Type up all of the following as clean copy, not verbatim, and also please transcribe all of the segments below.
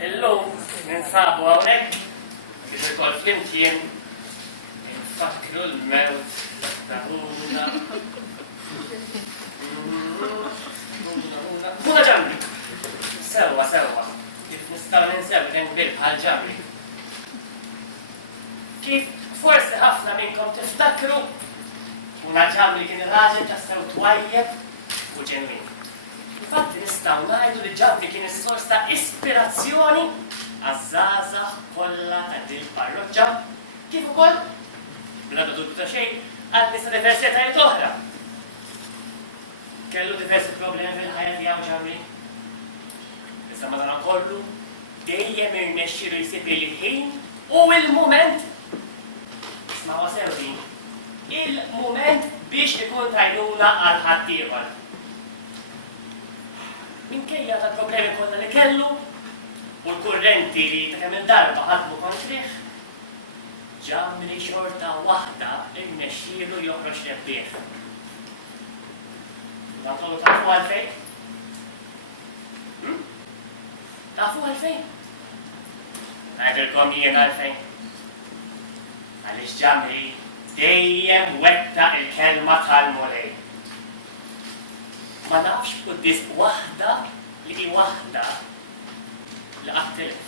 Illum ninsabu hawnhekk biex ikoll flimkien infakru l-mewt taħuna. Muna ġamri! Sewwa, kif nistgħu ninsew kien kbir bħal ġamri. Kif forsi ħafna minnkom tiftakru Muna ġamri kien ir-raġel tassew twajjeb u ġenwin. Infatti nistgħu ngħidu li ġamri kien is-sors ta' ispirazzjoni għaż-żgħażagħ kollha ta' din il-parroċċa kif ukoll bla dubju ta' xejn għal nies ta' diversi etajiet oħra. Kellu diversi problemi fil-ħajja tiegħu ġamri. Issa madankollu dejjem irnexxielu jsib il-ħin u l-mument isma' sewdi il-mument biex ikun tajnuna għal ħaddieħor. Minkejja tal-problemi kollha li kellu u l-kurrenti li ta' kemm il-darba ħadmu kontrih, ġamri xorta waħda irnexxielu joħroġ rebbieħ. Tagħmlu tafu għalfejn? Tafu għalfejn? Ngħidilkom jien għalfejn. Għaliex ġamri dejjem wettaq il-kelma tal-mulej. Ma nafx qudies waħda li hi waħda li qattilha.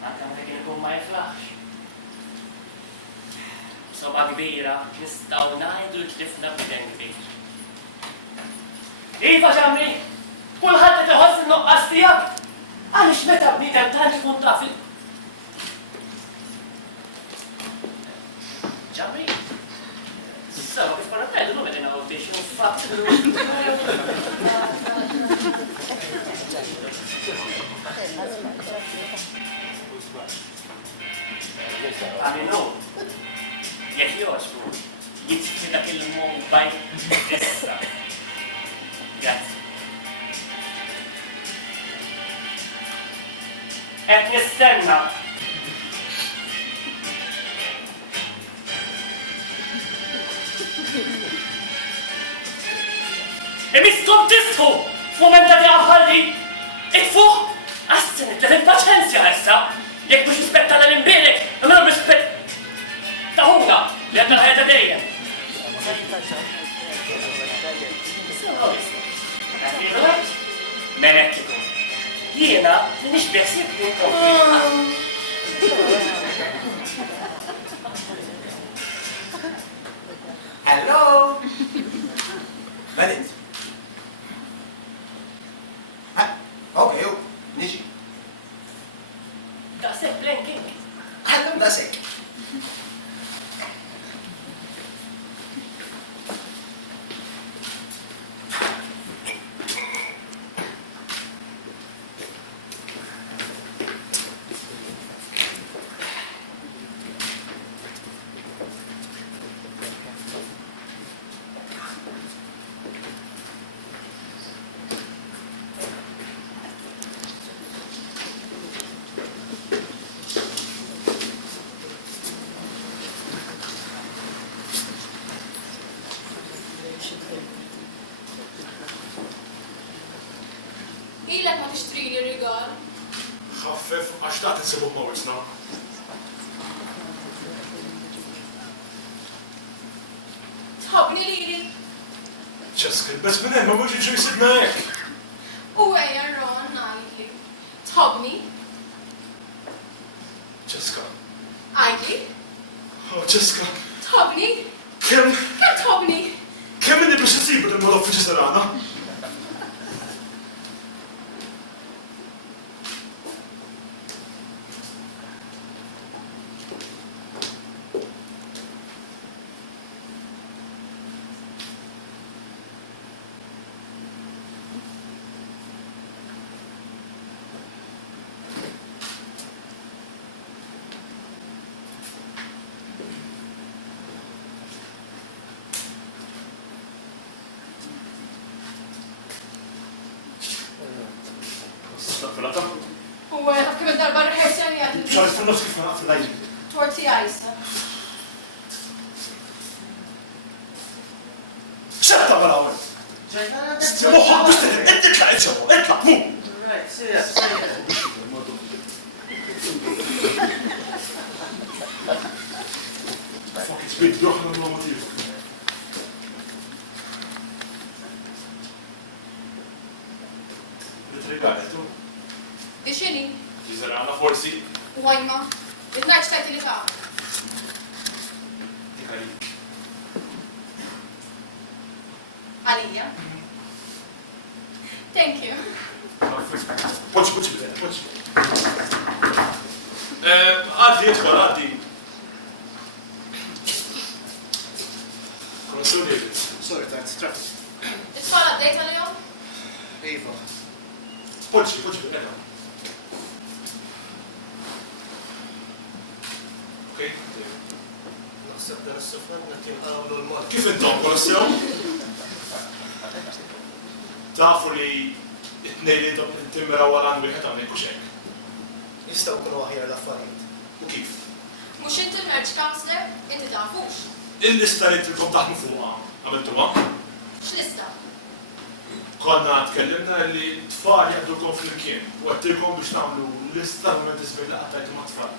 Anke meta kien ikun ma jiflaħx. Soba kbira nistgħu ngħidu li tlifna b'dejn kbir. Iva ġamri, kulħadd qed iħoss in-nuqqas tiegħek. Għaliex meta bniedem tant ikun taf ġamri? Sewa kif konna ngħidu lu qegħdin audition fatt. Għamilu, jekk jogħġbu, jitfi dak il-mobile issa. Grazie. Qed nistenna. Imiskom tisħu f'mumenta li għafħalli. Itfuq, għastin it-telef paċenzja issa. Jekk biex rispetta l-imbirek, għamlu rispett taħuna li għadna l-ħajta dejjem. Menekkikum. Jiena li nix biħsib jinkom. Hello! Venit. Okay, niġi. Daqsek blanking. Għallum daqsek. Ilek ma tixtri li rigal? Ħaffef, għax taqt insibuk ma' wisna. Tħobni li ċeskil, bes minn hemm ma mhux jiġu jsibna hekk. u għeja ron ngħidli. Tħobni? Ċeska. Għidli? Oh, ċeska. Tħobni? Kemm Tħobni? kemm inni biex insibu din mal-offiċi sarana? Filata? U għeja kif darba reħersjoni għadli. Xaħis fil-nofs kif ma naqf il-lajn. Torti għajsa. ċetta għal għawel! Moħħa, biex t-tħin, inti tlaq iċċawu, itlaq, mu! تبيت روحنا من موتيف. Rigardu, Di xini? jizarana forsi, Wajma. Il-naċ tajti li ta' tikari. għalija. Thank you. Poċi, bidena, poċi. Għaddi, jitħol, għaddi. Konsu David. Sorry, tajt, traffic. Isfall għaddejt għal-jom? Iva. Poċi, bidena. Ok, Naħseb dan is-sufran qed jinqawlu l-mod. kif intom, kolossew? Tafu li it-tnejn li timra għalan wieħed għamnek u xek. Jistgħu jkunu aħjar l-affarijiet. U kif? Mux inti l-merġ kansler, inti tafux. Il-lista li trilkom taħmu fuqha, għamiltu ma? X'lista? Konna tkellimna li t-tfal jgħaddukom fl-imkien u għattilkom biex namlu lista l-moment izbejla għattajtu ma' t-tfal.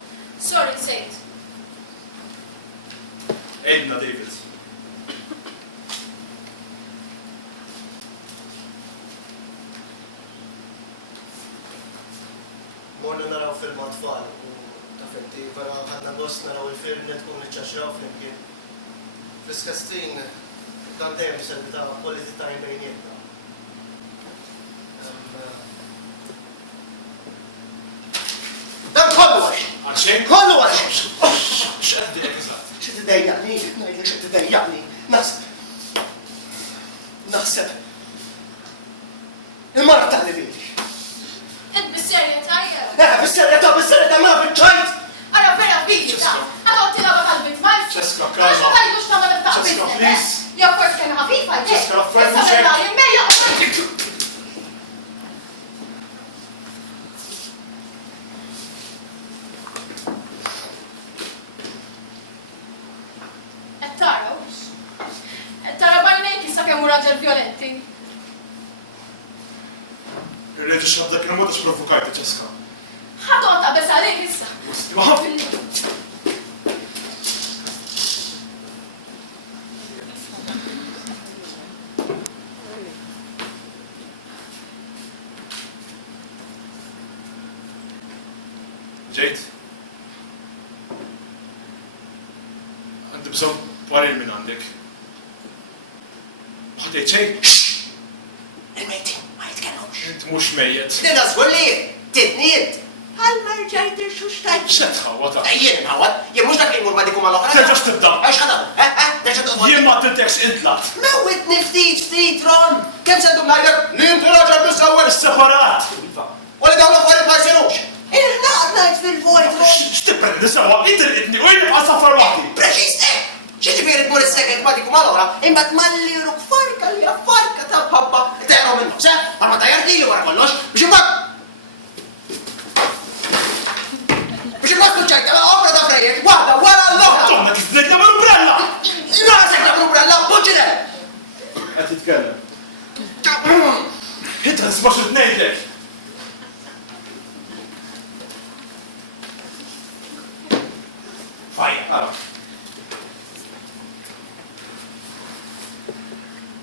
Sorry, nsejt. Edna, David. Morna naraw film għat-tfal u tafetti vera ħadna gost naraw il-film li tkun iċċaxraw fl-imkien. Fl-iskastin dan dejjem servi ta' quality time bejnietna. Dan kollu għax! Għalxejn? Kollu għax! X'qed dilek iżgħat? Xi tiddejjaqni, ngħidlek xi tiddejjaqni. Naħseb. Il-mara taħli bili. Ed bis-serja tajja. Bis-serjetà ma biċċajt! Ara vera bili ta' għadot tilaba tal-bit mal. Ċeska, Għaxa kalma. tajdux ta' ma nibtaq Ċeska, biznet. please. Jew forsi kien ħafifa, Ċeska, fermu Issa xejn. meta jimmejja. Tara bajnejk issa kemm hu raġel violenti. Irrid ixrab dak il-mod għax provokajti ċeska. Ħadot ta' bes għalik issa. Ġejt? Għandi bżonn parir minn għandek. Ħadejt xejn? Il-mejti, ma jitkellmux. Int mhux mejjed. Dina żgulli, titniet. Għal-ma rġajt il-xux tajt. X'qed tħawwa ta'? Jien mawad, jien mhux dak li jmur ma dikum għal-oħra. Terġa' tibda. Għax ħadam, terġa' tibda. Jien ma tiltekx intlat. Mewwitni ftit, Ron. Kemm se tkun ngħidlek li inti raġel bisawwer Separat. u li dawn l-affarijiet ma jsirux. Irna ngħid fil-vojt, Ron. X'tibprendi sewa? Inti ridni u jien nibqa' safar waħdi. Preċis ġifieri tmur is-sekret ma dikum għal-oħra, imma tmalli ruk farka ta' bħabba teħru minnu, se? Għalma tajjar li wara kollox, biex imbagħad. Biex imbagħad tuċċajta ma' opra ta' frejjek, waħda wara l-oħra. Donna kif tnejda mal-umbrella. Nasek ta' umbrella, poġġile. Qed titkellem. Inti nisma' x'qed ngħidlek. Fajja, ara.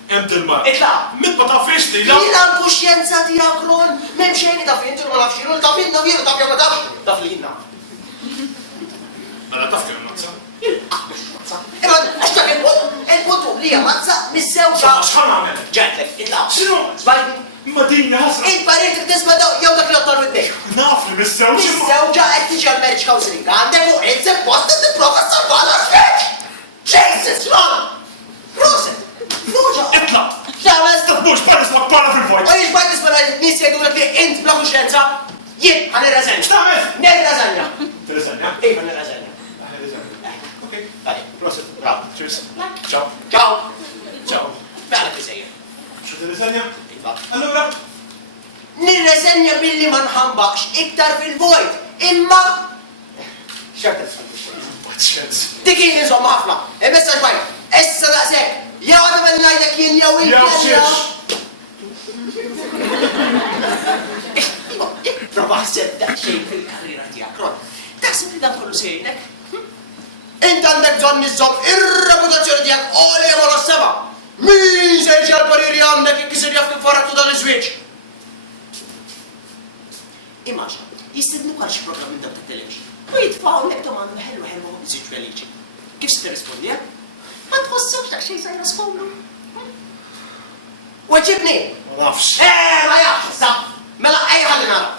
Hemm il-mar. Itla. Min ma tafx li la. Jina l-kuxjenza tijak, Ron, memxejni ta' fin, ma nafx jiru, ta' fin, vjeru, ta' fin, ma tafx, ta' fin jina. Mela taf kemm nozza. Imma, għax ta' il-putu li jamazza, mis-sewġa. X'ħan nagħmel? Ġatlek, itla. X'inhu? Zbajni, Ma din ħasra. il-pariet tisma jew dak li ottor mid-dek. Naf li mis-sewġ. Mis-sewġa qed tiġi għal-marriage counseling, għandek u il-se posta tipprova salvala x'feċ. Jesus, Ron! Proset! Fuġa! Itla. Ġawes! Mhux paris ma para fil-vojt. Ma jiex bajt nisma nis jgħidu li int bla kuxjenza, jien għan irrażenja. X'tagħmel? Nirrażenja. Teresanja? Iva nirrażenja. Okej. Għali, Proset. bravo. Cheers. Ciao. Ciao. Ciao. Bħala t-sejja. X'u teresanja? Iva. Allura. Nirrażenja billi ma nħambaqx iktar fil-vojt, imma... Xarta t-sfaddi. Paċenz. Dik jien insomma ħafna, imessa xbajt, issa daqsek, jew għadam għal-najdek jien jew Jew il-kelja. xiex. Iva, tipprova ħseb daqsxejn fil-karriera tiegħek, Ron. Taħseb li dan kollu sejnek? Inti għandek bżonn niżżomm ir-reputazzjoni tiegħek għolja ma seba. Min se jġi għal-pariri għandek ikkisir jaf kif farattu dan iż-żwieġ? Immaġna, jistednu bħal xi programm minn dawk tat-television. U jitfgħu lek domanda ħelwa biżiġ feliċi. Kif se tirrispondi, ma tħossokx daqsxejn sajra skollu? Weġibni! Ma nafx. Ma jafx, sa! Mela ħalli nara.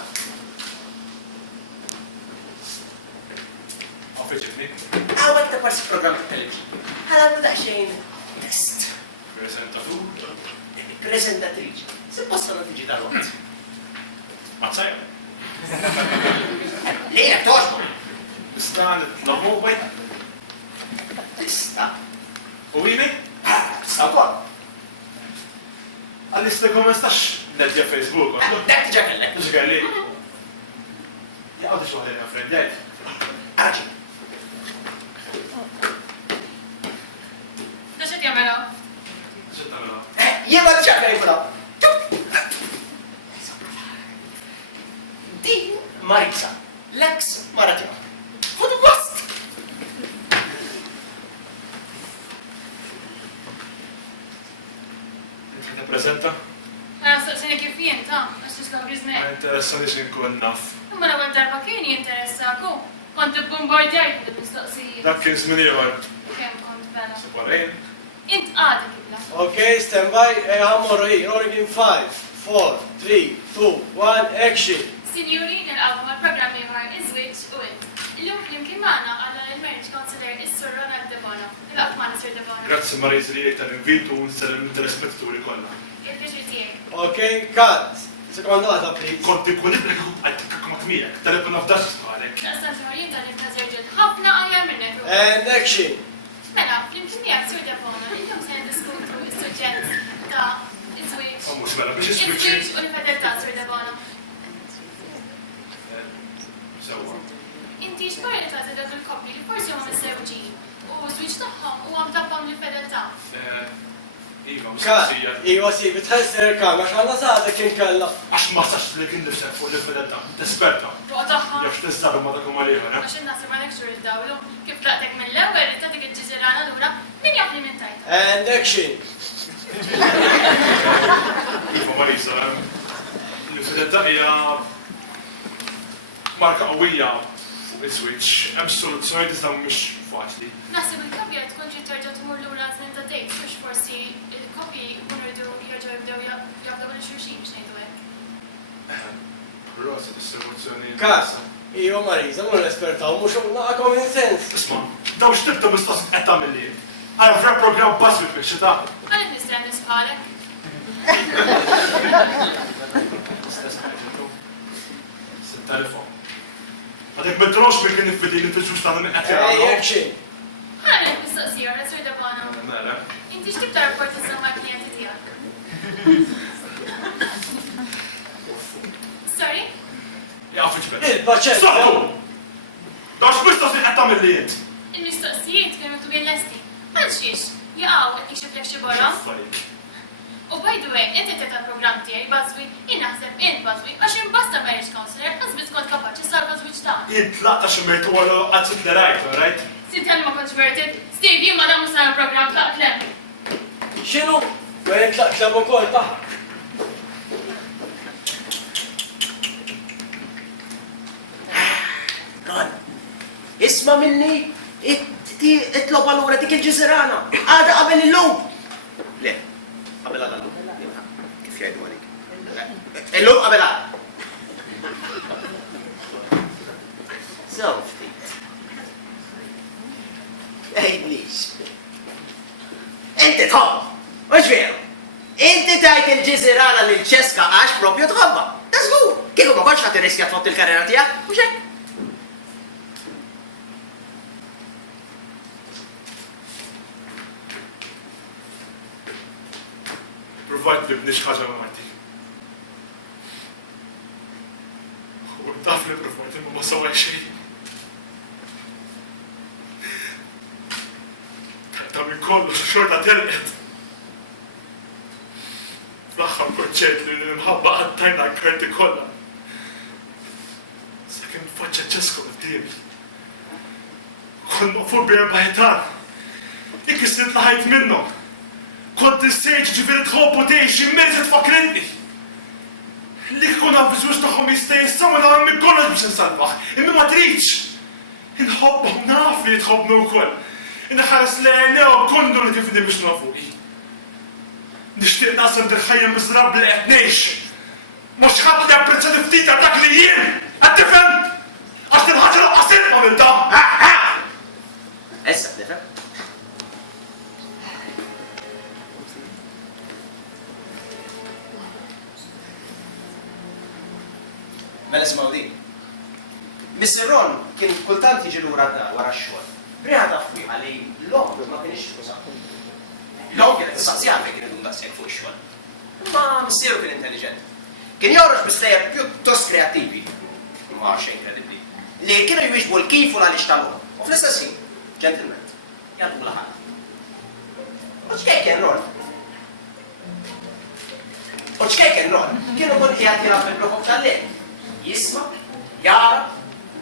Għafeġibni. Għawek ta' parsi program ta' television. Għadam daqxejn test. Presentatur. Presentatriċi. Supposta non tiġi dal-waqt. Mazzajja. Lejna toġbu. Tista' nitlabu bejn. Tista. U jini? Tista wkoll. Għal-lista ma nistax nedja Facebook. Dak tiġa kellek. Mux għalli. Jgħadu xoħlina frendek. Għarġi. Da xed jagħmelu? ċettamela. Jema ċakka jibra. Din Marisa, l-ex Maratja. Fudu gost! Inti prezenta? Saqsini kif jien, ta' għax tislaw biznej. Ma interessani xinkun naf. Imma l-ewwel darba kien jinteressaku. Kont ibbombardjajt bil-mistoqsijiet. Dak kien żmien ieħor. Kemm kont bela. Separejn. Int għadek ibla. Okay, stand by. Għammurru hi. Rolling in 5, 4, 3, 2, 1, action. Sinjuri, nil-għabu mal-programm ieħor iż-żwieġ u int. Illum flimkien magħna għandna il-marriage counselor is-Sur Ronald De Bono. Il-għab magħna Sur De Bono. Grazzi Marisa li jgħid tal-invitu u nsellem il-telespettaturi kollha. Il-pjaċir tiegħek. Okay, cut. Sekonda għata, please. Konti kun ibrek għajtek kamat miegħek, telefon nafdax tħalek. Naqstan tmorjin dan il-kazerġet ħafna għajja minnek. And action. Mela, flimkien miegħek Sur De Bono, illum se ndiskutu is-suġġett ta' iż-żwieġ. Mhux mela biex iswiċċi. Iż-żwieġ u l-fedeltà Sur De Bono. Sewwa. Inti x'parri ta' dak il-koppji li forsi huma missewġin u żwieġ tagħhom huwa mtabbhom li fedeltà. Iva, Cut. mistaqsija. Iwa si, bitħess il-kamra, xħanna saħda kien kalla. Għax ma sax li kien nifsek fuq l-fedelta, t-esperta. Fuq tagħhom. Jafx tistabu ma dakum għaliħa, Għax innaħseb ma nekxur id-dawlu. Kif tlaqtek mill-ewwel li ta' dik il-ġiżirana lura, min jaf li minn tajt. And action. Iva Marisa, l-fedelta hija marka qawwija fuq iż-żwieġ, hemm soluzzjoni iżda mhux faċli. Naħseb il-koppja tkun ġiet terġa' tmur lura żmien ta' dejt biex forsi il-koppji jkunu jridu jerġgħu jibdew jafdaw lil xulxin biex ngħidu hekk. Prosa dis-soluzzjoni. Cut. Iwa Marisa, mun l-esperta, u mux naqa common sense. Isma', daw x'tibta mistoqsi qed tagħmel li. Għal fra programm baswit biex xita. Għalek nistgħu nisbħalek. Telefon. Għadek metrox bil kien nifidi li t-ġux ta' minn Hey, għatja. action. Ħalek mistoqsija, Sur De Bono. Nara. Inti x'tib ta' rapport iżżomm mal-klijenti tiegħek? Sorry? Jaqfiċ bet. Il-paċet. Saħdu! Dax mistoqsi qed tagħmel li jint. Il-mistoqsijiet kienu miktubin lesti. Għal xiex, jaqgħu qed jixiflek xi borra. U by the way, inti teta program tiegħi Bazwi, naħseb int Bazwi, għax imbasta marriage counselor, għazbit kont kapaċi salva żwieġ ta'. Jint laqta ximmertu għallu għazzit li rajt, right? Sinti għalli ma converted, Steve, jimma da musa program ta' klem. Xinu? Għen tlaq u kol, baħ. Ron, isma minni, itlob għallura dik il-ġizirana. Għada qabel il-lum. Le, qabel għal l-lum. Kif jgħidu għalik? Il-lum qabel għal. So, ftit. Ejlix. Inti tħobb, mux veru. Inti tajt il-ġizirana l-ċeska għax propju tħobba. Da zgur, kieku ma konċ ħati riskja tfott il-karriera tijak, mux hekk? Provajt li bnix ħagġa ma' Marti. U taf li provajt imma ma sawaj xej. Ta' minn kollu xorta telqet. Fl-axħar konċert li l-imħabba għattajna l-karti kollha. Kien faċċa ċesko quddiemi. Kont maqfur b'4 ħitan. Ikisset laħajt minnhom. Kont insejġ ġifieri tħobbu tgħix immerżet fakritni. Li kun għal-biżwieġ tagħhom jista' jissaw nagħmel minn kollox biex insalvaħ. Imma ma tridx. Inħobbhom naf li tħobbnu wkoll. Inħares lejnew kundu li tifni biex nafuqi. Nixtieq nasem dil-ħajja miżrab li qed ngħix. Mhux ħadd li apprezza ftit ta' dak li jien. Qed tifhem? Għax il-ħaġa laqasitna minn dan. Issa tifhem? Mela isma'w din. Mr. Ron kien kultant jiġi lura wara x-xogħol. Briħa taf fih għalli l-om ma kienx tuża. L-om kienet tistaqsija fejn kien idum daqshekk fuq ix-xogħol. Ma missieru kien intelligenti. Kien joħroġ bistejjer pjuttost kreattivi. Ma xejn kredibbli. Li kienu jwieġbu l-kif u l-għaliex tal-hom. U fl-istess ħin, ġentilment, jgħalqu l-ħadd. U x'kejn kien Ron? U x'kejn kien Ron? Kienu kun qiegħed jilgħab bil-bloħob tal-lejl. Jisma', jara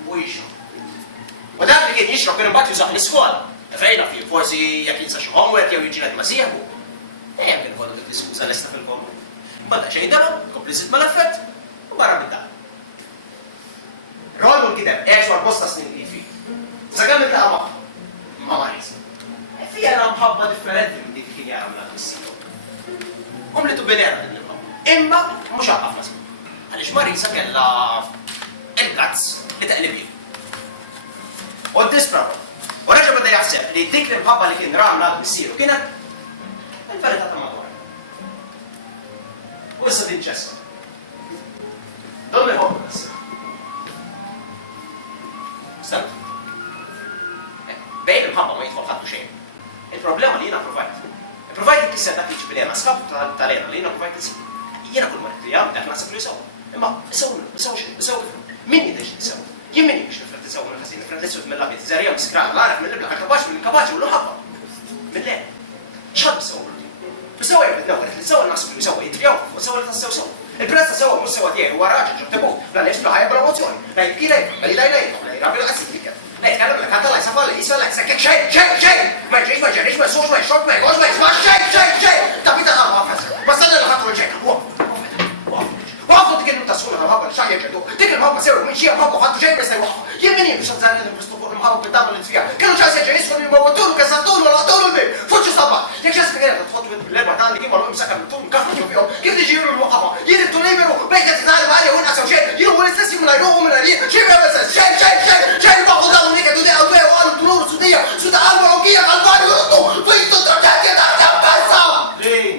u jixrob. U dak li kien jixrob kien imbagħad jużaħ l-iskola. Fejna fih forsi jekk jinsa xi homework jew jiġi ma sieħbu. Dejjem kien kollu dik l-iskuża lesta fil-komu. Bada xejn dara, kompli żied mal-affett u barra minn dak. Ron kideb għal bosta snin li fih. Sakemm iltaqa' ma' Marisa. Fija era mħabba differenti minn dik li kien jara mill-assistu. Li tubbenera din il-mħabba. Imma mhux ħafna snin. Għaliex Marisa kellha il-gazz li taqlibi. U d-disprava. U reġa bada jaħseb li dik l-imħabba li kien ramna missieru kienet il-verità ta' madwar. U issa din ċessa. Dom iħobbu issa. Stant? Bejn il-imħabba ma jidħol ħaddu xejn. Il-problema li jiena provajt. Il-provajt ikkisser dak li ġibilena, skab tal-ena li jiena provajt isib. Jiena kull marret li jgħam dak naħseb li jsaw. Imma, isaw min jidex nisaw? Jien min biex nifret nisaw minn ħasin, nifret l-isud mill-labit, zarija miskran, l-għaraf mill-libla, kapaċ mill-kapaċ u l-ħabba. Mill-len. ċad bisaw għurti? Bisaw għajb id-nawret li sawa naħseb li sawa jitrijaw, u sawa li tassaw sawa. Il-prezza sawa mus sawa tiegħi huwa raġel ġurtibu, la nifs ħajja b'promozzjoni. Lej kilej, lej rabi l-qasib li kien. Lej tkellem lek ħadd laj safar li jiswa lek sekkek xejn. Ma ġejx ma ġerix ma jsux ma jxobb ma jgħoż ma jisma' xejn. Tapita ħafas. Ma stanna l-ħatru ġejn. Waqfu dik il-mutazzjoni tal-ħabba li xaħja ġedu. Dik il-ħabba sew minn xi ħabba ħadd ġejn bes waqfu. Jien min biex nżarri l-impostu fuq il-ħabba bid-damma li tfija. Kienu ċas jeġa jisfol jimawtulu kazzatulu wala għatulu l-bib. Fuċċu sabba. Jek ċas kien tħottu bil-erba ta' għandi kien mal-għum sakar l-tum kaffu ġufihom. Kif tiġi jiru l-waqfa? Jien it-tuliberu bejn qed titgħallem għalija u naqsaw xejn. Jiru mu l-istess jum najruhom minn għalija. xejn baħu dawn li kedu deqgħu deqgħu għal turur sudija, suda qalba ħonkija qalbani u ruttu. Fajtu traġedja ta' bassa. Lejn,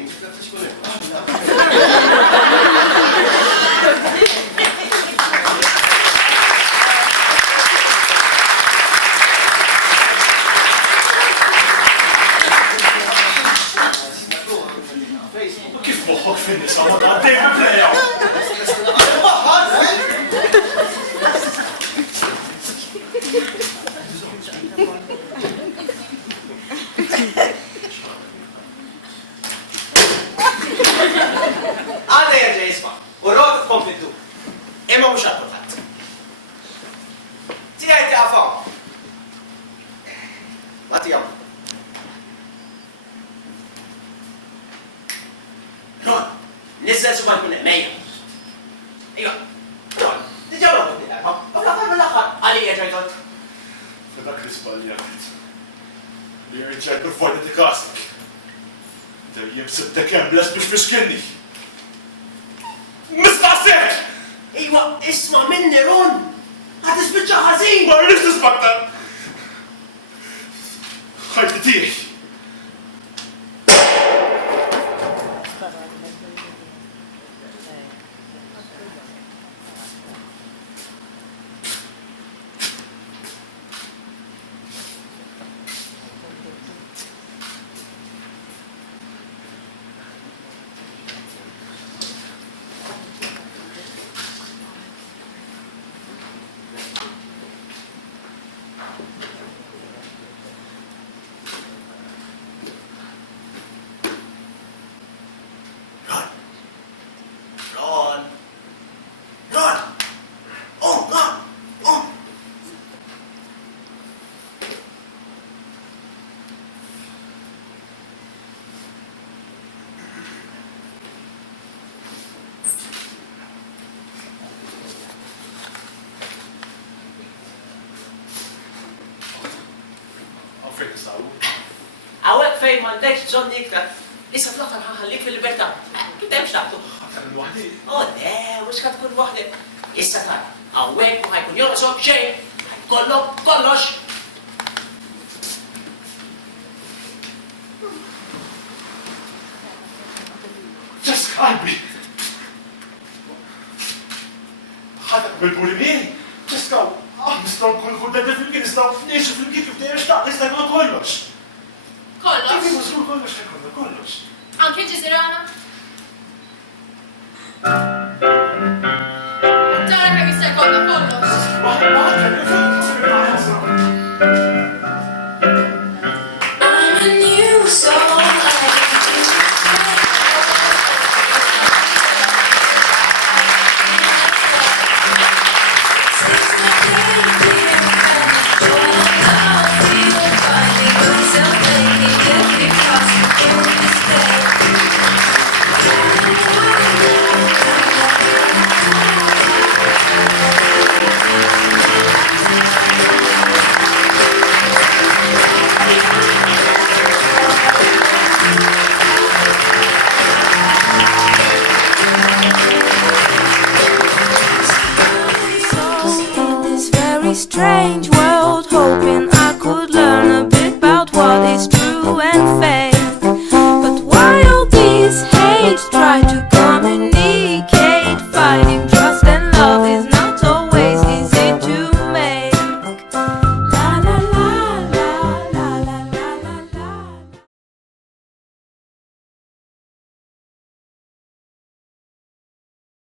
Kif moħħok fin-nisa ma tgħaddej bil-plejaw? Għadda jerġa' jisma' u rod tkompli ddur. Imma mhux għal kulħadd. Tiegħi taqafhom. Għatihom. Ron, nizzel subaj minn mejja. Iva, Ron, diġà ma kont nilgħabha. U fl-aħħar mill-aħħar għalija ġejtot. Dak li żbaljat. Li rġajt bil-forni tikastik. Dejjem sibtek hemm les biex fiskinni. Mistaqsek! Iwa, isma' minni Ron. Ħadd tispiċċa ħażin. Ma rridx tisbattal. Ħajti tiegħi. fejn nistaw. Għawek fejn m'għandekx bżonn iktar. Issa fl-aħħar ħallik fil-libertà. Kitemx taqtu. Għatan l-wahdi. Oh, le, mhux ħad tkun waħdek. Issa tara, hawnhekk ma ħajkun jorosok xejn, ħajkollok kollox. Ġas qalbi. ħadak bil-bulimini. Ġaskaw, nistaw nkun kuntenti fil-kien, nistaw niexu fil-kien kif dejjem xtaq, nistaw jkun kollox. Kollox? Kif mażgur kollox ħajkollna kollox. Anke ġizirana? Tara kemm jista' jkollna kollox. I'm a new soul. Strange world, hoping